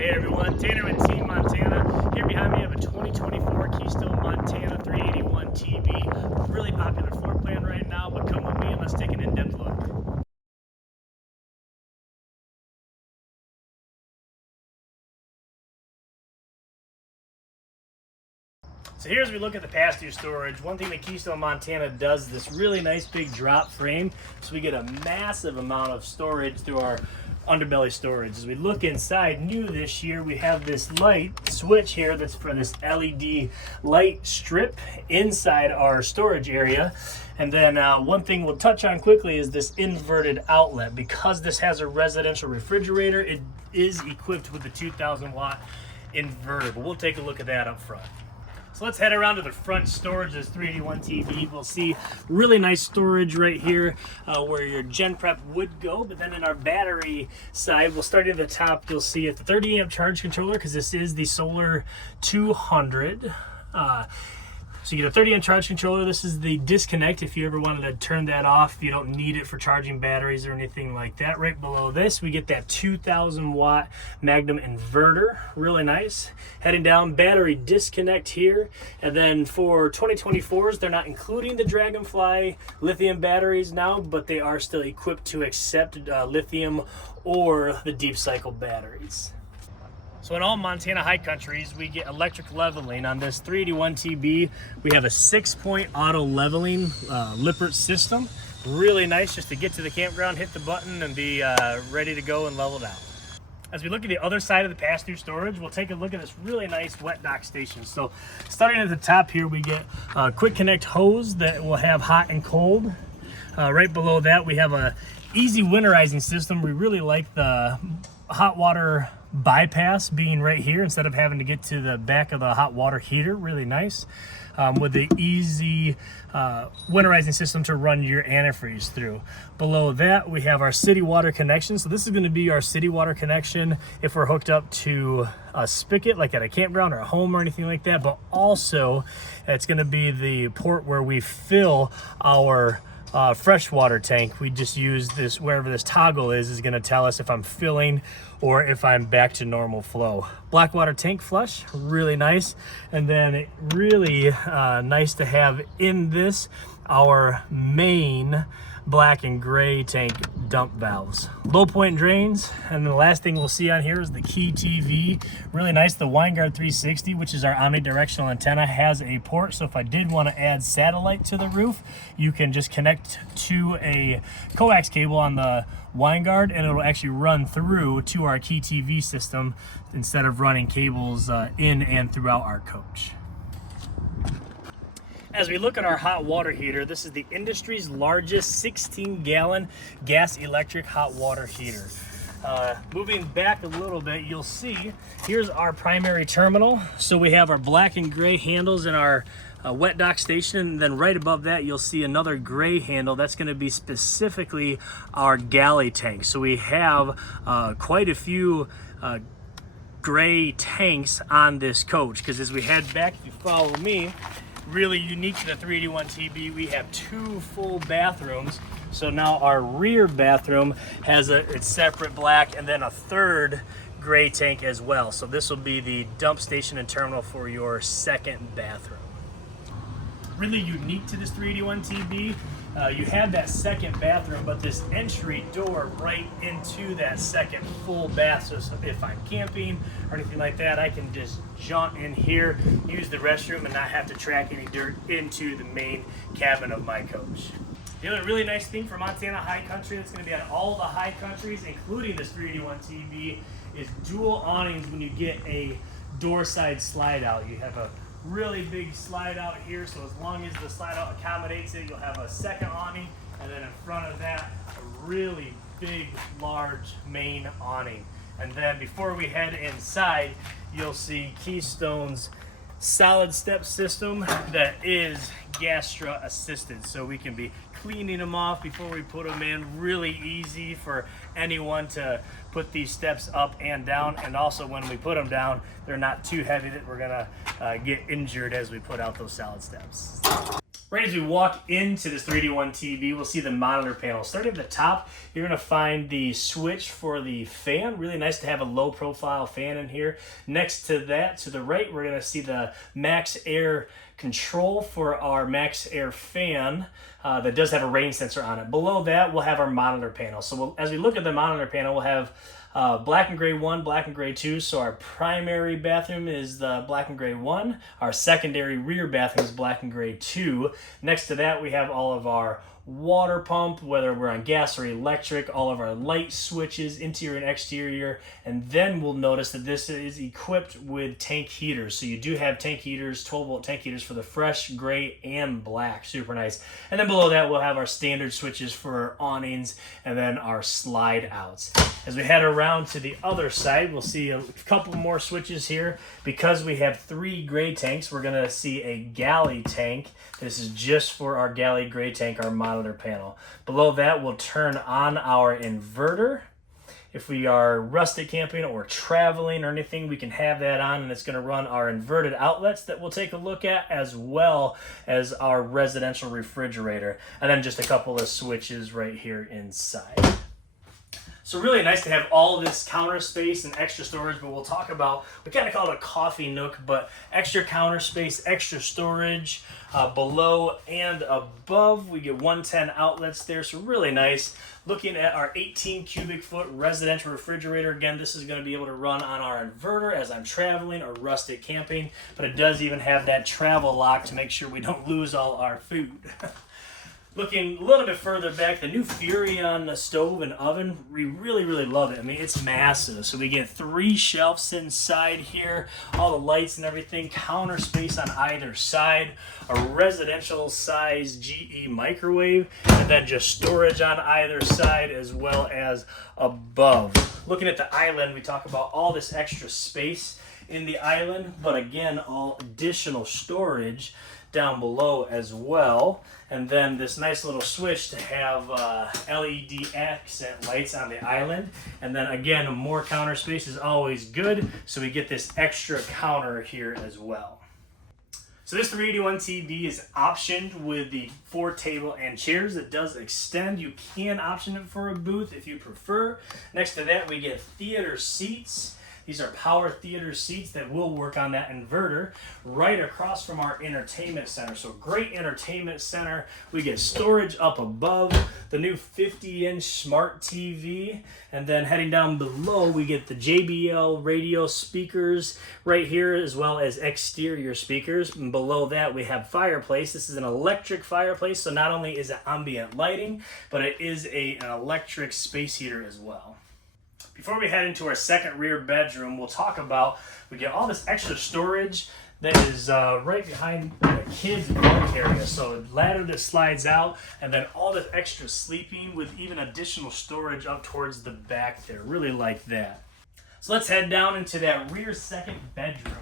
Hey everyone, Tanner with Team Montana. Here behind me I have a 2024 Keystone Montana 381 TB. Really popular floor plan right now, but come with me and let's take an in-depth look. So here's as we look at the pass-through storage. One thing that Keystone Montana does is this really nice big drop frame, so we get a massive amount of storage through our underbelly storage. As we look inside, new this year, we have this light switch here that's for this LED light strip inside our storage area. And then one thing we'll touch on quickly is this inverted outlet. Because this has a residential refrigerator, it is equipped with the 2,000 watt inverter, but we'll take a look at that up front. So let's head around to the front storage of this 381 TB. We'll see really nice storage right here where your gen prep would go. But then in our battery side, we'll start at the top. You'll see a 30 amp charge controller because this is the Solar 200. So you get a 30 amp charge controller. This is the disconnect if you ever wanted to turn that off. You don't need it for charging batteries or anything like that. Right below this, we get that 2,000 watt Magnum inverter. Really nice. Heading down, battery disconnect here. And then for 2024s, they're not including the Dragonfly lithium batteries now, but they are still equipped to accept lithium or the deep cycle batteries. So in all Montana high countries, we get electric leveling. On this 381 TB, we have a 6-point auto leveling Lippert system. Really nice just to get to the campground, hit the button, and be ready to go and leveled out. As we look at the other side of the pass-through storage, we'll take a look at this really nice wet dock station. So starting at the top here, we get a quick connect hose that will have hot and cold. Right below that, we have a easy winterizing system. We really like the hot water bypass being right here instead of having to get to the back of the hot water heater. Really nice with the easy winterizing system to run your antifreeze through. Below that, we have our city water connection. So this is going to be our city water connection if we're hooked up to a spigot like at a campground or a home or anything like that, but also it's going to be the port where we fill our freshwater tank. We just use this, wherever this toggle is going to tell us if I'm filling or if I'm back to normal flow. Blackwater tank flush, really nice. And then really nice to have in this our main black and gray tank dump valves. Low point drains, and the last thing we'll see on here is the Key TV. Really nice. The WineGuard 360, which is our omnidirectional antenna, has a port, so if I did want to add satellite to the roof, you can just connect to a coax cable on the WineGuard and it'll actually run through to our Key TV system instead of running cables in and throughout our coach. As we look at our hot water heater, this is the industry's largest 16-gallon gas electric hot water heater. Moving back a little bit, you'll see here's our primary terminal. So we have our black and gray handles in our wet dock station, and then right above that you'll see another gray handle. That's going to be specifically our galley tank. So we have quite a few gray tanks on this coach, because as we head back, if you follow me, really unique to the 381 TB, we have 2 full bathrooms. So now our rear bathroom has its separate black and then a 3rd gray tank as well. So this will be the dump station and terminal for your 2nd bathroom. Really unique to this 381 TB, you have that 2nd bathroom, but this entry door right into that 2nd full bath. So if I'm camping or anything like that, I can just jump in here, use the restroom, and not have to track any dirt into the main cabin of my coach. The other really nice thing for Montana high country that's going to be on all the high countries, including this 381 TB, is dual awnings when you get a door side slide out. You have a really big slide out here, so as long as the slide out accommodates it, you'll have a 2nd awning, and then in front of that, a really big, large main awning. And then before we head inside, you'll see Keystone's solid step system that is Gastra assisted, so we can be cleaning them off before we put them in. Really easy for anyone to put these steps up and down, and also when we put them down, they're not too heavy that we're gonna get injured as we put out those solid steps. Right as we walk into this 3D1 TV, we'll see the monitor panel. Starting at the top, you're going to find the switch for the fan. Really nice to have a low profile fan in here. Next to that, to the right, we're going to see the Max Air control for our Max Air fan that does have a rain sensor on it. Below that, we'll have our monitor panel. So as we look at the monitor panel, we'll have black and gray 1, black and gray 2. So our primary bathroom is the black and gray 1. Our secondary rear bathroom is black and gray 2. Next to that, we have all of our water pump, whether we're on gas or electric, all of our light switches, interior and exterior, and then we'll notice that this is equipped with tank heaters. So you do have tank heaters, 12-volt tank heaters for the fresh, gray, and black. Super nice. And then below that, we'll have our standard switches for our awnings and then our slide outs. As we head around to the other side, we'll see a couple more switches here. Because we have 3 gray tanks, we're going to see a galley tank. This is just for our galley gray tank, our monitor panel. Below that, we'll turn on our inverter. If we are rustic camping or traveling or anything, we can have that on, and it's going to run our inverted outlets that we'll take a look at, as well as our residential refrigerator. And then just a couple of switches right here inside. So really nice to have all of this counter space and extra storage, but we'll talk about, we kind of call it a coffee nook, but extra counter space, extra storage below and above. We get 110 outlets there, so really nice. Looking at our 18 cubic foot residential refrigerator, again, this is going to be able to run on our inverter as I'm traveling or rustic camping, but it does even have that travel lock to make sure we don't lose all our food. Looking a little bit further back, the new Furrion stove and oven, we really, really love it. I mean, it's massive. So we get 3 shelves inside here, all the lights and everything, counter space on either side, a residential size GE microwave, and then just storage on either side as well as above. Looking at the island, we talk about all this extra space in the island, but again, all additional storage down below as well. And then this nice little switch to have LED accent lights on the island. And then again, more counter space is always good, so we get this extra counter here as well. So this 381 TV is optioned with the 4 table and chairs. It does extend. You can option it for a booth if you prefer. Next to that, we get theater seats. These are power theater seats that will work on that inverter right across from our entertainment center. So great entertainment center. We get storage up above, the new 50-inch smart TV, and then heading down below, we get the JBL radio speakers right here, as well as exterior speakers. And below that, we have fireplace. This is an electric fireplace, so not only is it ambient lighting, but it is an electric space heater as well. Before we head into our second rear bedroom, we'll talk about, we get all this extra storage that is right behind the kids' bunk area. So a ladder that slides out, and then all this extra sleeping with even additional storage up towards the back there. Really like that. So let's head down into that rear second bedroom.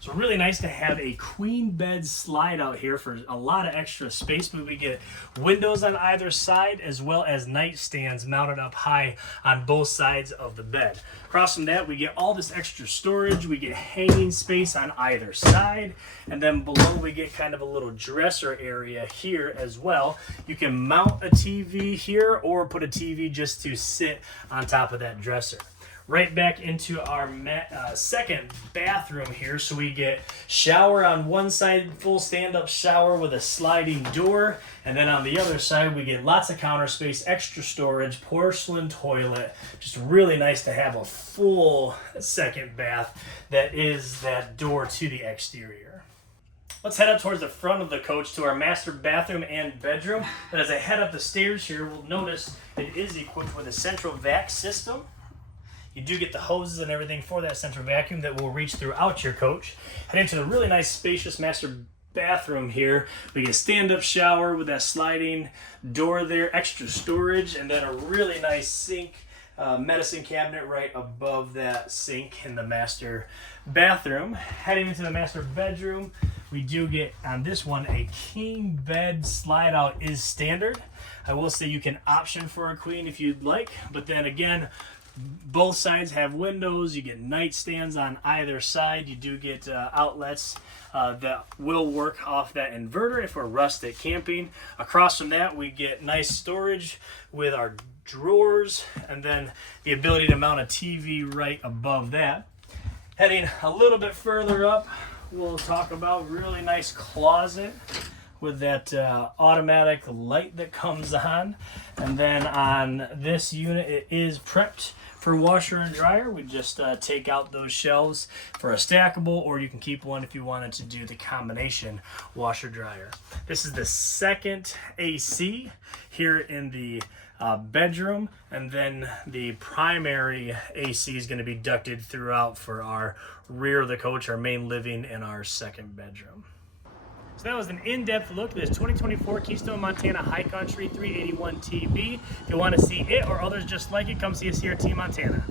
So really nice to have a queen bed slide out here for a lot of extra space, but we get windows on either side as well as nightstands mounted up high on both sides of the bed. Across from that, we get all this extra storage. We get hanging space on either side, and then below we get kind of a little dresser area here as well. You can mount a TV here or put a TV just to sit on top of that dresser. Right back into our second bathroom here. So we get shower on one side, full stand-up shower with a sliding door. And then on the other side, we get lots of counter space, extra storage, porcelain toilet. Just really nice to have a full second bath that is that door to the exterior. Let's head up towards the front of the coach to our master bathroom and bedroom. But as I head up the stairs here, we'll notice it is equipped with a central vac system. You do get the hoses and everything for that central vacuum that will reach throughout your coach. Head into the really nice spacious master bathroom here. We get a stand-up shower with that sliding door there, extra storage, and then a really nice sink, medicine cabinet right above that sink in the master bathroom. Heading into the master bedroom, we do get on this one a king bed slide out is standard. I will say you can option for a queen if you'd like, but then again, Both sides have windows. You get nightstands on either side. You do get outlets that will work off that inverter if we're rustic camping. Across from that, we get nice storage with our drawers, and then the ability to mount a TV right above that. Heading a little bit further up, we'll talk about really nice closet with that automatic light that comes on. And then on this unit, it is prepped for washer and dryer. We just take out those shelves for a stackable, or you can keep one if you wanted to do the combination washer dryer. This is the second AC here in the bedroom, and then the primary AC is going to be ducted throughout for our rear of the coach, our main living, and our second bedroom. So that was an in-depth look at this 2024 Keystone, Montana High Country 381 TB. If you want to see it or others just like it, come see us here at Team Montana.